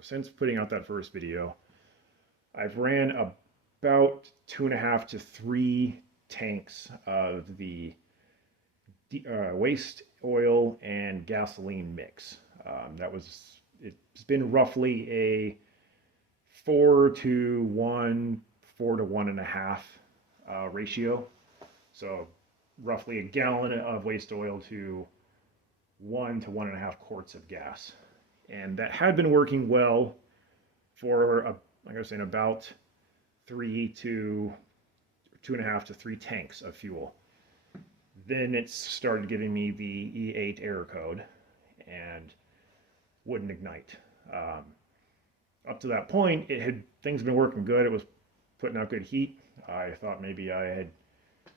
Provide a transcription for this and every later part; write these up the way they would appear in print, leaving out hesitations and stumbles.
So since putting out that first video, I've ran about 2.5 to 3 tanks of the waste oil and gasoline mix. It's been roughly a 4 to 1, 4 to 1.5 ratio. So roughly a gallon of waste oil to 1 to 1.5 quarts of gas. And that had been working well for, like I was saying, about 2.5 to 3 tanks of fuel. Then it started giving me the E8 error code and wouldn't ignite. Up to that point, things had been working good. It was putting out good heat. I thought maybe I had,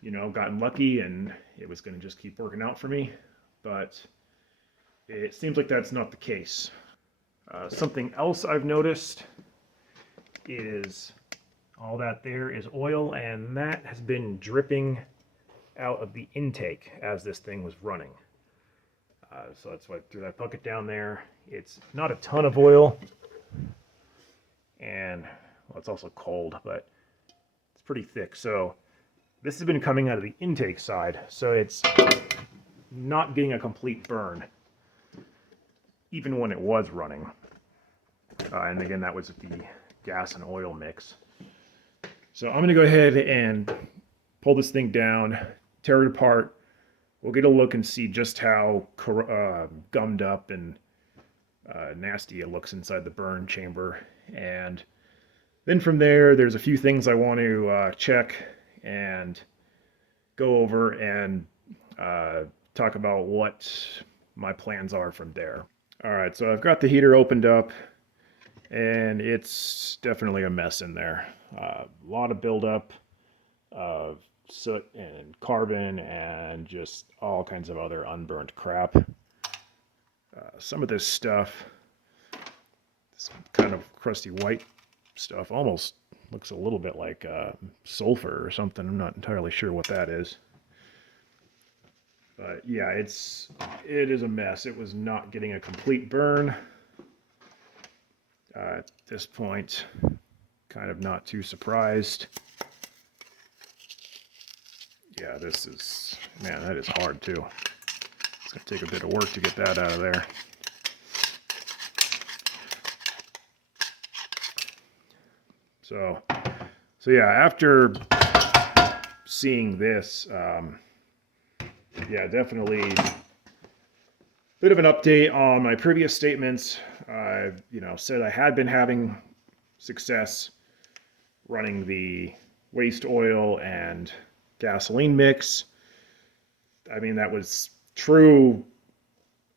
gotten lucky and it was going to just keep working out for me. But it seems like that's not the case. Something else I've noticed is all that there is oil, and that has been dripping out of the intake as this thing was running. So that's why I threw that bucket down there. It's not a ton of oil, and well, it's also cold, but it's pretty thick. So this has been coming out of the intake side, so it's not getting a complete burn, even when it was running. And again, that was the gas and oil mix. So I'm going to go ahead and pull this thing down, tear it apart. We'll get a look and see just how gummed up and nasty it looks inside the burn chamber. And then from there, there's a few things I want to check and go over and talk about what my plans are from there. All right, so I've got the heater opened up, and it's definitely a mess in there. A lot of buildup of soot and carbon and just all kinds of other unburnt crap. Some of this stuff, this kind of crusty white stuff, almost looks a little bit like sulfur or something. I'm not entirely sure what that is. But yeah, it is a mess. It was not getting a complete burn. At this point, kind of not too surprised. Yeah, this is, man, that is hard too. It's going to take a bit of work to get that out of there. So yeah, after seeing this, yeah, definitely a bit of an update on my previous statements. I, said I had been having success running the waste oil and gasoline mix. I mean, that was true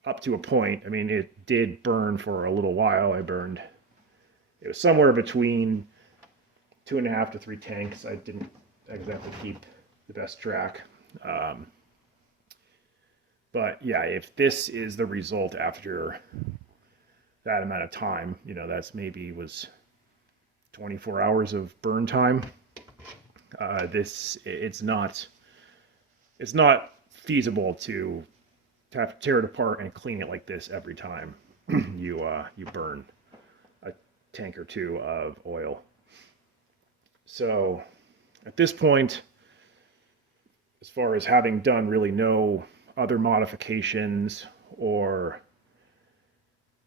up to a point. I mean, it did burn for a little while. It was somewhere between 2.5 to 3 tanks. I didn't exactly keep the best track. But yeah, if this is the result after that amount of time, that's maybe was 24 hours of burn time. It's not feasible to have to tear it apart and clean it like this every time you burn a tank or two of oil. So at this point, as far as having done really no other modifications or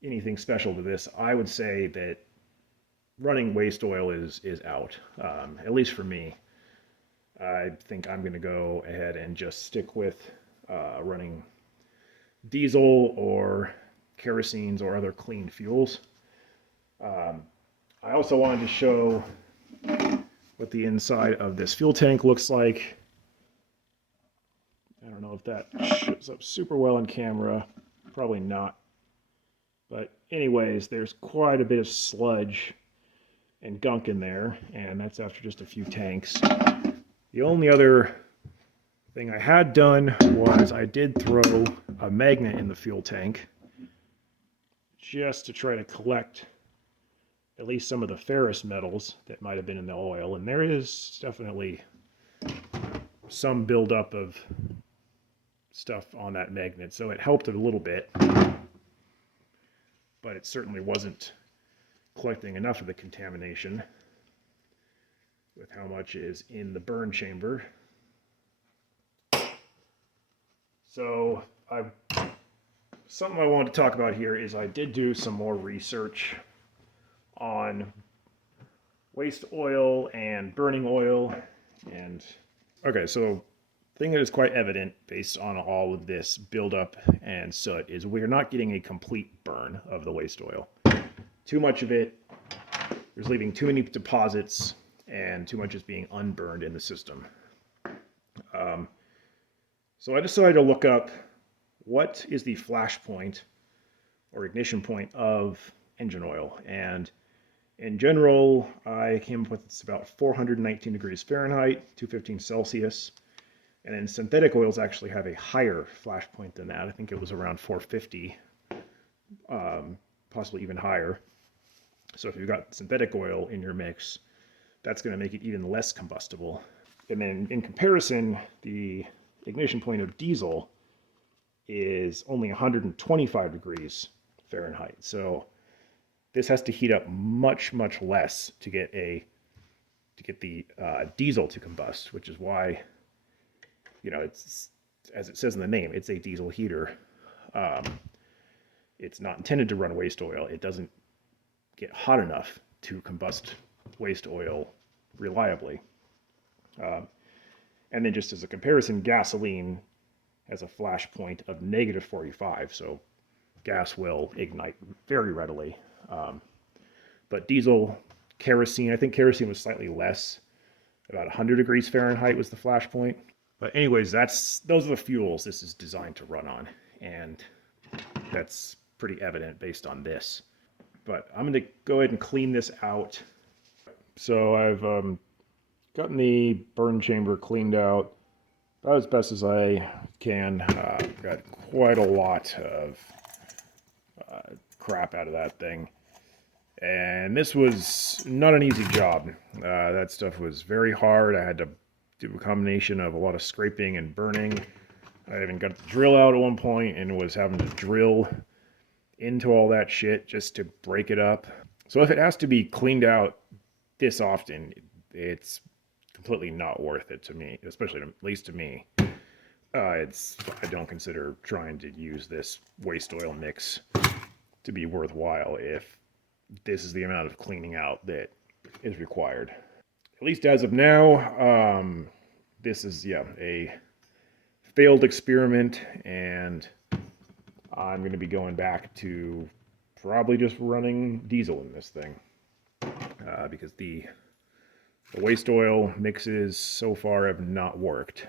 anything special to this, I would say that running waste oil is out, at least for me. I think I'm going to go ahead and just stick with running diesel or kerosenes or other clean fuels. I also wanted to show what the inside of this fuel tank looks like. I don't know if that shows up super well on camera. Probably not. But anyways, there's quite a bit of sludge and gunk in there, and that's after just a few tanks. The only other thing I had done was I did throw a magnet in the fuel tank just to try to collect at least some of the ferrous metals that might have been in the oil, and there is definitely some buildup of stuff on that magnet, so it helped it a little bit, but it certainly wasn't collecting enough of the contamination with how much is in the burn chamber. So something I wanted to talk about here is I did do some more research on waste oil and burning oil. And okay, so the thing that is quite evident based on all of this buildup and soot is we're not getting a complete burn of the waste oil. Too much of it is leaving too many deposits, and too much is being unburned in the system. So I decided to look up what is the flash point or ignition point of engine oil. And in general, I came up with it's about 419 degrees Fahrenheit, 215 Celsius. And then synthetic oils actually have a higher flash point than that. I think it was around 450, possibly even higher. So if you've got synthetic oil in your mix, that's going to make it even less combustible. And then in comparison, the ignition point of diesel is only 125 degrees Fahrenheit. So this has to heat up much, much less to get the diesel to combust, which is why, you know, it's, as it says in the name, it's a diesel heater. It's not intended to run waste oil. It doesn't get hot enough to combust waste oil reliably. And then just as a comparison, gasoline has a flash point of negative 45, so gas will ignite very readily. But diesel, kerosene, I think kerosene was slightly less, about 100 degrees Fahrenheit was the flash point. But anyways, those are the fuels this is designed to run on, and that's pretty evident based on this. But I'm going to go ahead and clean this out. So I've gotten the burn chamber cleaned out about as best as I can. Got quite a lot of crap out of that thing. And this was not an easy job. That stuff was very hard. I had to do a combination of a lot of scraping and burning. I even got the drill out at one point and was having to drill into all that shit just to break it up. So if it has to be cleaned out this often, it's completely not worth it to me, especially at least to me. I don't consider trying to use this waste oil mix to be worthwhile if this is the amount of cleaning out that is required. At least as of now, this is, a failed experiment, and I'm going to be going back to probably just running diesel in this thing, because the waste oil mixes so far have not worked.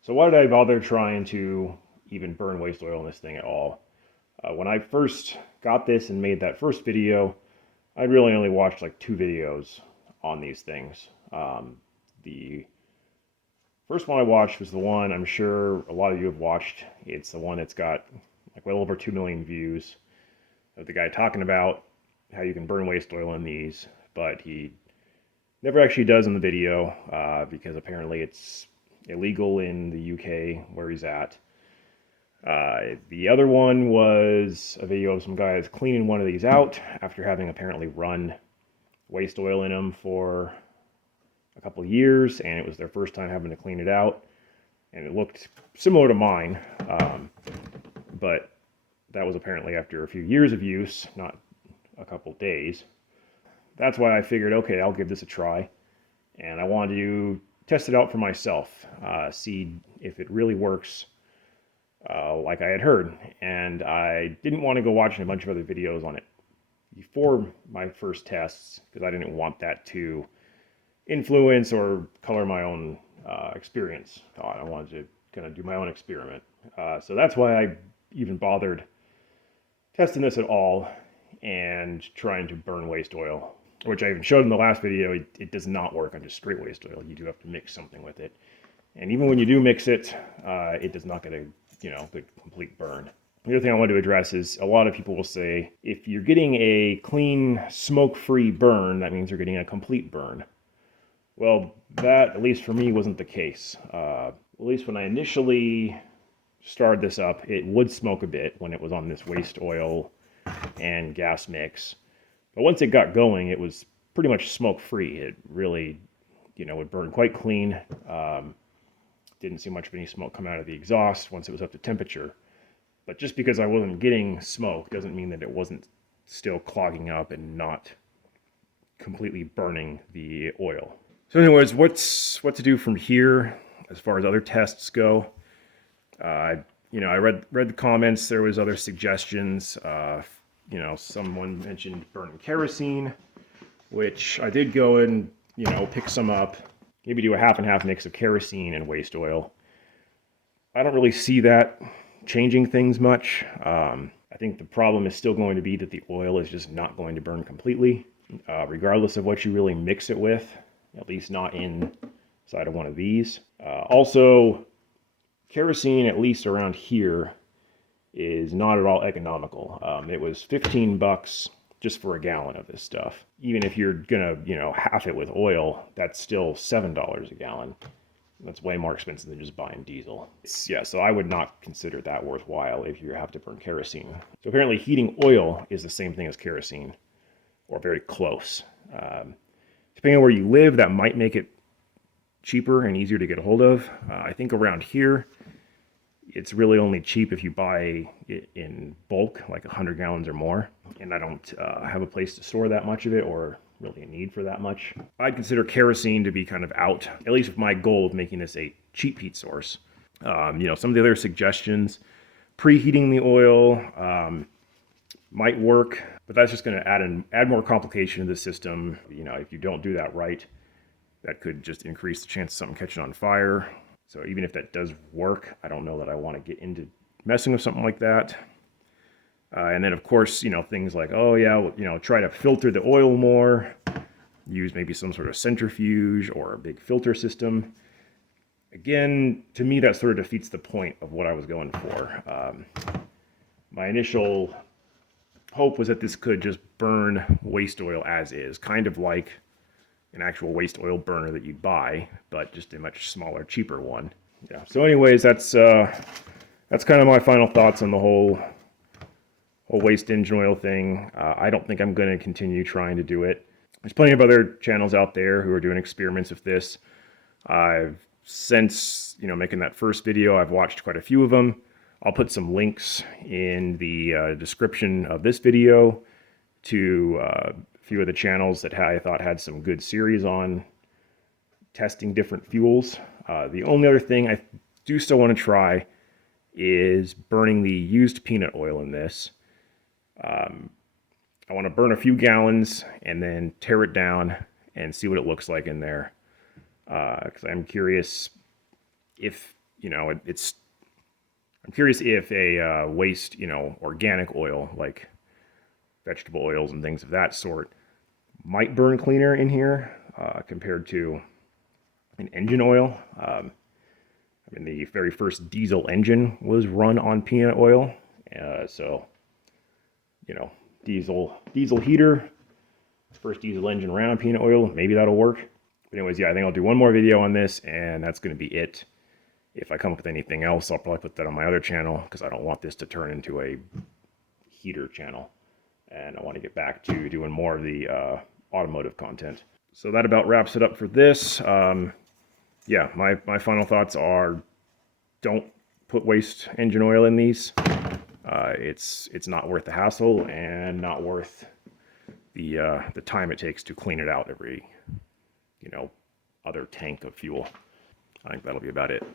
So why did I bother trying to even burn waste oil in this thing at all? When I first got this and made that first video, I really only watched like 2 videos on these things. The first one I watched was the one I'm sure a lot of you have watched. It's the one that's got like well over 2 million views of the guy talking about how you can burn waste oil in these, but he never actually does in the video because apparently it's illegal in the UK where he's at. The other one was a video of some guys cleaning one of these out after having apparently run waste oil in them for a couple of years, and it was their first time having to clean it out, and it looked similar to mine, but that was apparently after a few years of use, not a couple days. That's why I figured, okay, I'll give this a try, and I wanted to test it out for myself, see if it really works like I had heard. And I didn't want to go watching a bunch of other videos on it before my first tests, because I didn't want that to influence or color my own experience. I wanted to kind of do my own experiment. So that's why I even bothered testing this at all and trying to burn waste oil, which I even showed in the last video. It does not work on just straight waste oil. You do have to mix something with it. And even when you do mix it, it does not get a, the complete burn. The other thing I want to address is a lot of people will say, if you're getting a clean, smoke-free burn, that means you're getting a complete burn. Well, that, at least for me, wasn't the case. At least when I initially started this up, it would smoke a bit when it was on this waste oil and gas mix. But once it got going, it was pretty much smoke-free. It really, would burn quite clean. Didn't see much of any smoke come out of the exhaust once it was up to temperature. But just because I wasn't getting smoke doesn't mean that it wasn't still clogging up and not completely burning the oil. So anyways, what to do from here as far as other tests go? I read the comments. There was other suggestions. Someone mentioned burning kerosene, which I did go and, pick some up. Maybe do a half and half mix of kerosene and waste oil. I don't really see that changing things much. I think the problem is still going to be that the oil is just not going to burn completely, regardless of what you really mix it with, at least not inside of one of these. Also, kerosene, at least around here, is not at all economical. It was $15 just for a gallon of this stuff. Even if you're gonna, half it with oil, that's still $7 a gallon. That's way more expensive than just buying diesel. So I would not consider that worthwhile if you have to burn kerosene. So apparently heating oil is the same thing as kerosene, or very close. Depending on where you live, that might make it cheaper and easier to get a hold of. I think around here, it's really only cheap if you buy it in bulk, like 100 gallons or more. And I don't have a place to store that much of it, or really a need for that much. I'd consider kerosene to be kind of out, at least with my goal of making this a cheap heat source. Some of the other suggestions, preheating the oil might work, but that's just going to add more complication to the system. If you don't do that right, that could just increase the chance of something catching on fire. So even if that does work, I don't know that I want to get into messing with something like that. And then, of course, things like, try to filter the oil more, use maybe some sort of centrifuge or a big filter system. Again, to me, that sort of defeats the point of what I was going for. My initial hope was that this could just burn waste oil as is, kind of like an actual waste oil burner that you'd buy, but just a much smaller, cheaper one. Yeah. So anyways, that's kind of my final thoughts on the whole waste engine oil thing. I don't think I'm going to continue trying to do it. There's plenty of other channels out there who are doing experiments with this. Since making that first video, I've watched quite a few of them. I'll put some links in the description of this video to a few of the channels that I thought had some good series on testing different fuels. The only other thing I do still want to try is burning the used peanut oil in this. I want to burn a few gallons and then tear it down and see what it looks like in there. Because I'm curious if, I'm curious if a waste, organic oil, like vegetable oils and things of that sort, might burn cleaner in here compared to an engine oil. The very first diesel engine was run on peanut oil. So, diesel heater, first diesel engine ran on peanut oil, maybe that'll work. But anyways, I think I'll do one more video on this, and that's going to be it. If I come up with anything else, I'll probably put that on my other channel, because I don't want this to turn into a heater channel. And I want to get back to doing more of the automotive content. So that about wraps it up for this. My final thoughts are, don't put waste engine oil in these. It's not worth the hassle and not worth the time it takes to clean it out every, other tank of fuel. I think that'll be about it.